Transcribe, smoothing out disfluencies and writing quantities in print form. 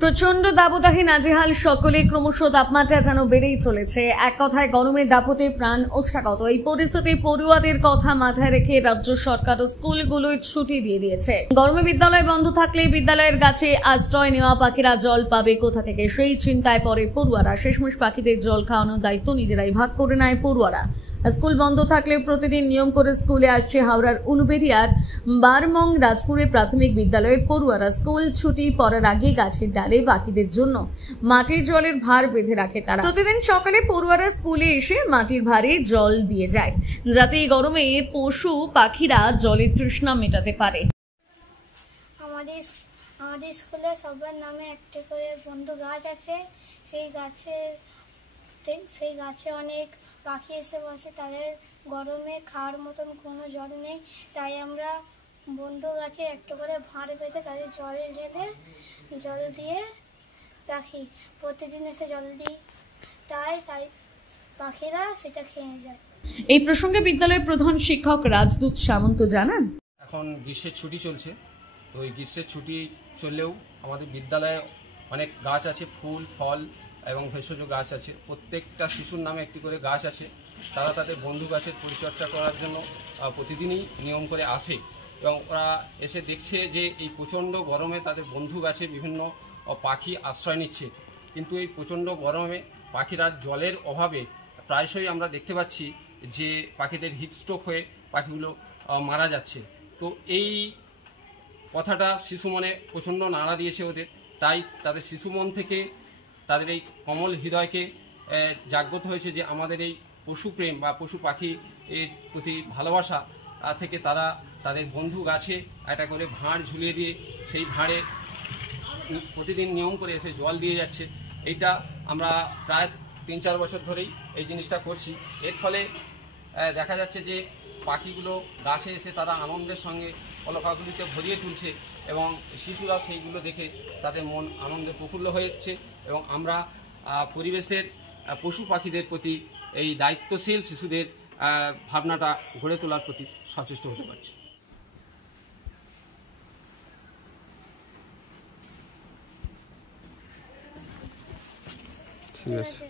প্রচন্ড দাবদাহে নাজেহাল সকলে, ক্রমশ তাপমাত্রা যেন বেড়েই চলেছে। এক কথায় গরমের দাপটে প্রাণ ওষ্ঠাগত। এই পরিস্থিতি পড়ুয়াদের কথা মাথায় রেখে রাজ্য সরকার ও স্কুলগুলোয় ছুটি দিয়ে দিয়েছে। গরমে বিদ্যালয় বন্ধ থাকলে বিদ্যালয়ের গাছে আশ্রয় নেওয়া পাখিরা জল পাবে কোথা থেকে, সেই চিন্তায় পড়ে পড়ুয়ারা। শেষমেশ পাখিদের জল খাওয়ানোর দায়িত্ব নিজেরাই ভাগ করে নেয় পড়ুয়ারা। স্কুল বন্ধ থাকলে প্রতিদিন নিয়ম করে স্কুলে আসছে হাওড়ার উলুবেড়িয়ার বারমং রাজপুরের প্রাথমিক বিদ্যালয়ের পড়ুয়ারা। স্কুল ছুটি পড়ার আগে গাছের ডালে পাখিদের জন্য মাটির জলের ভার বেঁধে রাখে তারা। প্রতিদিন সকালে পড়ুয়ারা স্কুলে এসে মাটির ভারে জল দিয়ে যায়, যাতে এই গরমে পশু পাখিরা জলের তৃষ্ণা মেটাতে পারে। আমাদের স্কুলে সবার নামে একটা করে বন্ধু গাছ আছে। সেই গাছে অনেক পাখি এসে বসে। তাদের গরমে খাওয়ার মতন কোনো জল নেই, তাই আমরা বন্ধু গাছে একটা করে ভাঁড় বেঁধে তাদের জল দিয়ে রাখি। প্রতিদিন এসে জল দিই, তাই পাখিরা সেটা খেয়ে যায়। এই প্রসঙ্গে বিদ্যালয়ের প্রধান শিক্ষক রাজদূত সামন্ত জানান, এখন গ্রীষ্মের ছুটি চলছে, তো এই গ্রীষ্মের ছুটি চললেও আমাদের বিদ্যালয়ে অনেক গাছ আছে, ফুল ফল এবং ভেষজ গাছ আছে। প্রত্যেকটা শিশুর নামে একটি করে গাছ আছে। তারা তাদের বন্ধু গাছের পরিচর্যা করার জন্য প্রতিদিনই নিয়ম করে আসে এবং ওরা এসে দেখছে যে এই প্রচণ্ড গরমে তাদের বন্ধু গাছে বিভিন্ন পাখি আশ্রয় নিচ্ছে। কিন্তু এই প্রচণ্ড গরমে পাখিরা জলের অভাবে প্রায়শই আমরা দেখতে পাচ্ছি যে পাখিদের হিটস্ট্রোক হয়ে পাখিগুলো মারা যাচ্ছে। তো এই কথাটা শিশু মনে প্রচণ্ড নাড়া দিয়েছে ওদের, তাই তাদের শিশু মন থেকে তাদের এই কমল হৃদয়কে জাগ্রত হয়েছে যে আমাদের এই পশুপ্রেম বা পশু পাখি এর প্রতি ভালোবাসা থেকে তারা তাদের বন্ধু গাছে একটা করে ভাঁড় ঝুলিয়ে দিয়ে সেই ভাঁড়ে প্রতিদিন নিয়ম করে এসে জল দিয়ে যাচ্ছে। এইটা আমরা প্রায় 3-4 বছর ধরেই এই জিনিসটা করছি। এর ফলে দেখা যাচ্ছে যে পাখিগুলো গাছে এসে তারা আনন্দের সঙ্গে পলকাগুলিতে ভরিয়ে তুলছে এবং শিশুরা সেইগুলো দেখে তাদের মন আনন্দে প্রফুল্ল হয়েছে এবং আমরা পরিবেশের পশু পাখিদের প্রতি এই দায়িত্বশীল শিশুদের ভাবনাটা গড়ে তোলার প্রতি সচেষ্ট হতে পারছি। ঠিক আছে।